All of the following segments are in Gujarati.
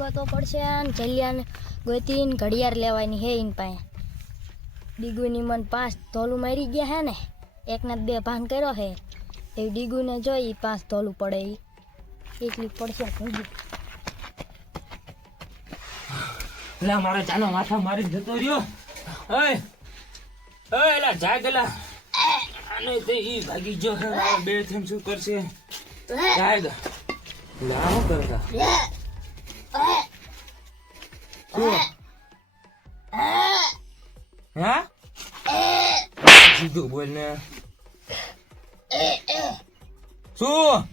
ગોતો પડશે અને ચલિયાને ગોતીને ઘડિયાળ લેવાની હે ઇન પાસે. ડીગુની મન પાંચ ધોલું મારી ગયા હે ને, એકના બે ભાંગ કર્યો હે. એ ડીગુને જોઈ પાંચ ધોલું પડે એ એટલી પડશે ભૂગી લા, મારા ચાનો માથા મારી જતો રહ્યો. ઓય ઓય, લા જાગલા આને તે ઈ ભાગી જો બે થેમ શું કરશે? જાગ. લા, હું કરતા? શું? હા? સીધું બોલ શું?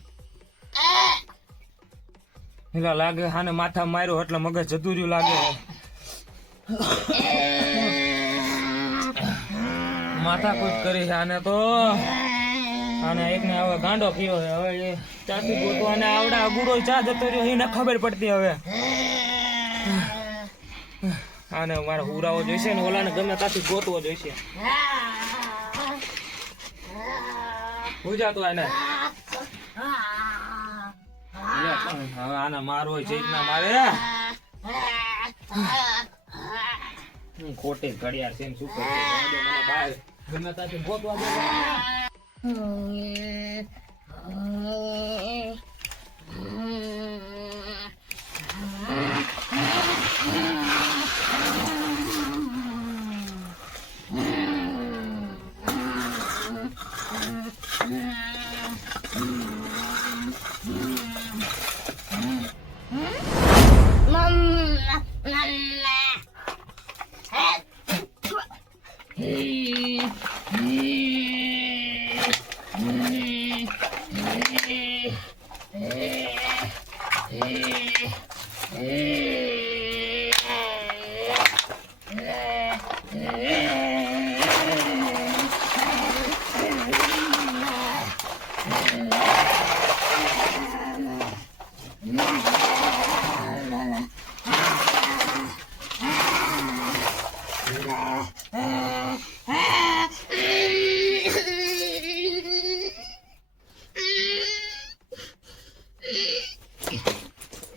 એલા લાગે હાને માથા માર્યો એટલે મગજ જતું લાગે. માથા કૂટ કરી છે આને તો. આને એકને હવે ગાંડો પીયો હવે એ ચાથી ગોતવાને આવડા ગુડો ચા જતો રહ્યો એને ખબર પડતી હવે. આને મારે ઉરાવો જોઈશે ને ઓલાને ગમે ત્યાંથી ગોતવો જોઈશે. પૂજા તો એને આને મારવો છે ના મારે. હું ખોટી ઘડિયાળ છે શું બહાર ગમે ત્યાંથી ગોતવા દે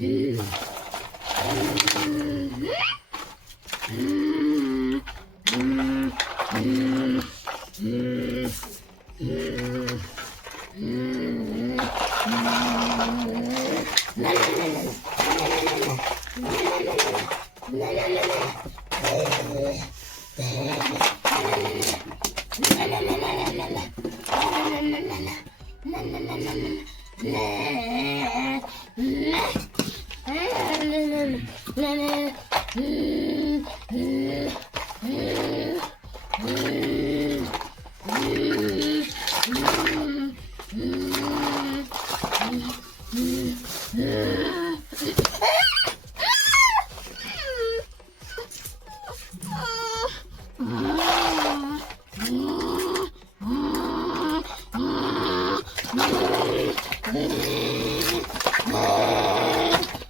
ઓલા Mmm, mmm, mmm, mmm, mmm, mmm.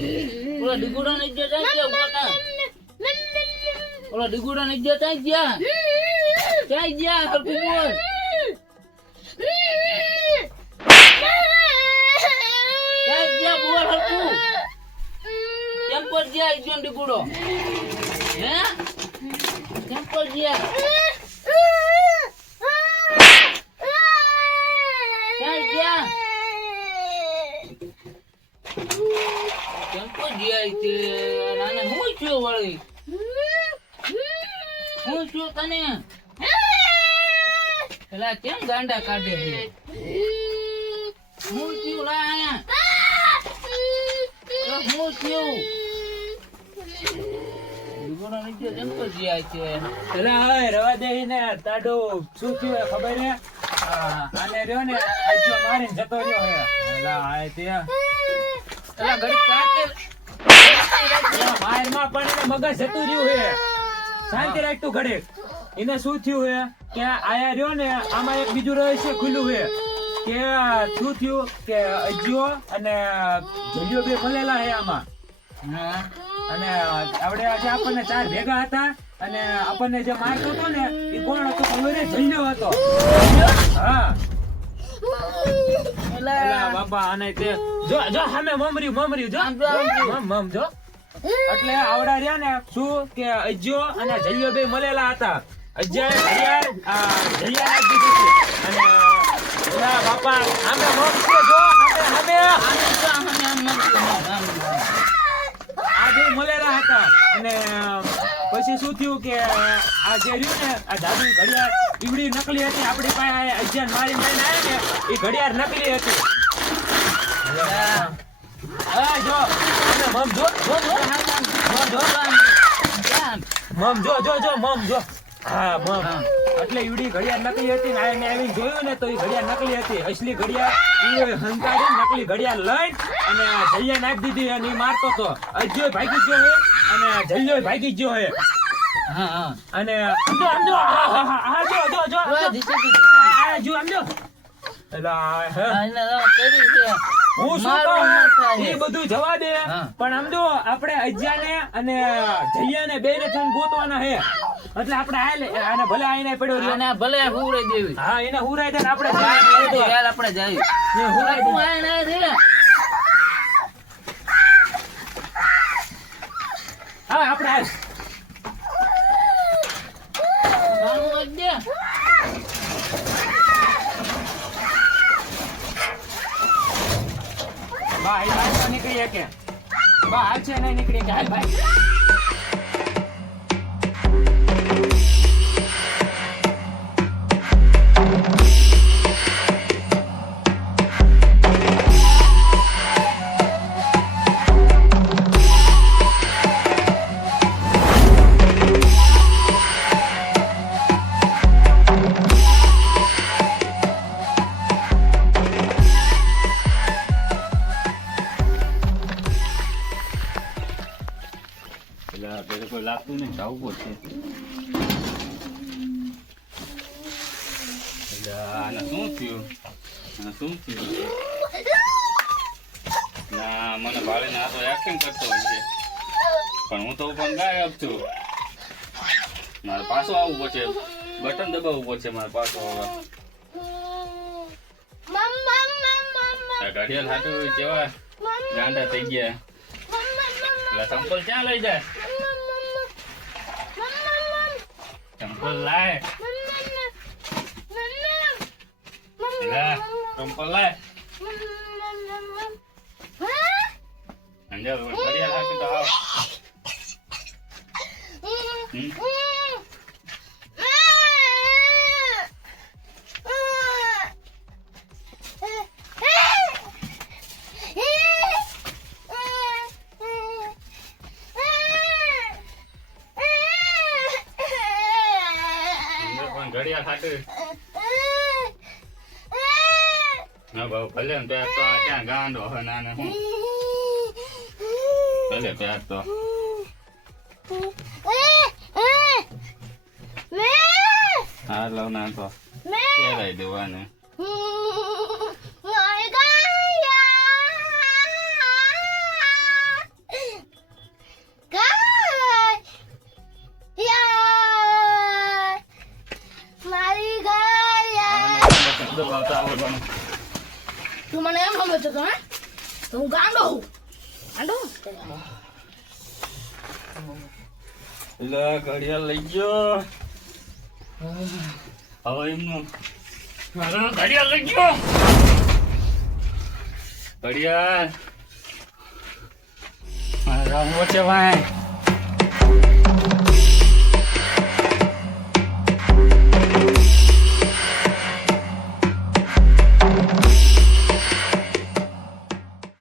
ઓલા ડીગુડા નહીં ગયો ચાલ ગયા ઊભા. ઓલા ડીગુડા નહીં ગયો ચાલ ગયા? ચાલ ગયા હરખું બોલ? ચાલ ગયા બોલ હરખું? કેમ પર ગયા એકદમ ડીગુડો? હે? કેમ પર ગયા અને રવા દે ને તાડો શું થયું ખબર હે? આ, રહ્યો ને મારીને જતો રહ્યો હે. કાઢે શાંતિ રાખ તું ઘડીક. એને શું થયું હે કે આયા રહ્યો ને, આમાં એક બીજું રહસ્ય ખુલ્લું હે કે શું થયું? કે અજ્યો અને જલિયો બે ભલેલા હે આમાં. અને આપણે આજે આપણને ચાર ભેગા હતા અને આપણને જે મારતો હતો ને, એ કોણ હતો? ખબર જલ્યો હતો. હા. પેલા એલા બાપા તે જો જો સામે મમરી મમરી જો. આમ જો, આમ જો. મમ મમ જો. એટલે આવડા રહ્યા ને શું કે અજ્યો અને જલિયો બે મળેલા હતા. અજય જલિયા અને બાપા સામે મમ છે જો સામે સામે. આ બે મળેલા હતા. અને પછી શું થયું કે, આ જે રહ્યું ને, આ દાદુ ઘડિયાળ, ઈવડી નકલી હતી, આપણી પાસે અજ્જાન મારી મારીને આવે ને, એ ઘડિયાળ નકલી હતી. જો જો જો હા એટલે ઈવડી ઘડિયાળ નકલી હતી જોયું ને, તો એ ઘડિયાળ નકલી હતી. અસલી ઘડિયાળ, ઈ હંકારી નકલી ઘડિયાળ લઈ અને જલ્યા નાખી દીધી અને મારતો તો. અજ્યો ભાગી ગયો અને જલ્યો ભાગી ગયો હે. હા હા. અને આમ જો આમ જો જો જો. આ, જો હે. કરી છે. હું શું કહું? એ બધું જવા દે. પણ આમ જો આપણે અજ્જાને અને જૈયાને બે ને થઈને ગોતવાના હે. એટલે આપણે આલે આને ભલે આઈને પડ્યો રહ્યો. આને ભલે હુવડાઈ દેવી. હા એને હુરાઈ દે આપણે હા, આપણે જાય. ને હુરાઈ દે. હું, આપણે આવીશ. ગાણું વાગ દે બા, એ બાજુ નીકળી કે બા, હાલ છે નહીં નીકળી કે હાલ ભાઈ એટલે પેલું કોઈ લાગતું નહીં. જાવું પડશે. આને શું થયું? આને શું થયું? ના મને ભાડે આ તો એક્ટિંગ કરતો હોય છે. પણ હું તો પણ ગાયબ છું. મારે પાછો આવવું પડશે. બટન દબાવવું પડશે મારે પાછો હવે. ઘડિયાળ હાટું જેવા ગાંડા થઈ ગયા. એટલે ચંપલ ક્યાં લઈ જાય? ચંપલ લાય ચંપલ લાય અંજા ના ભાવ ભલે ને તો ક્યાં ગાંડો હે નાને હું? ભલે ત્યાં તો. હાલો ના તો. પહેરાઈ દેવાનું. દબાવતા આવડવાનું તું મને એમ સમજો છો હે તો હું? ગાંડો હું ગાંડો એટલે ઘડિયાળ લઈ ગયો. હવે એમનું મારો ઘડિયાળ લઈ ગયો. ઘડિયાળ મારા છે ભાઈ.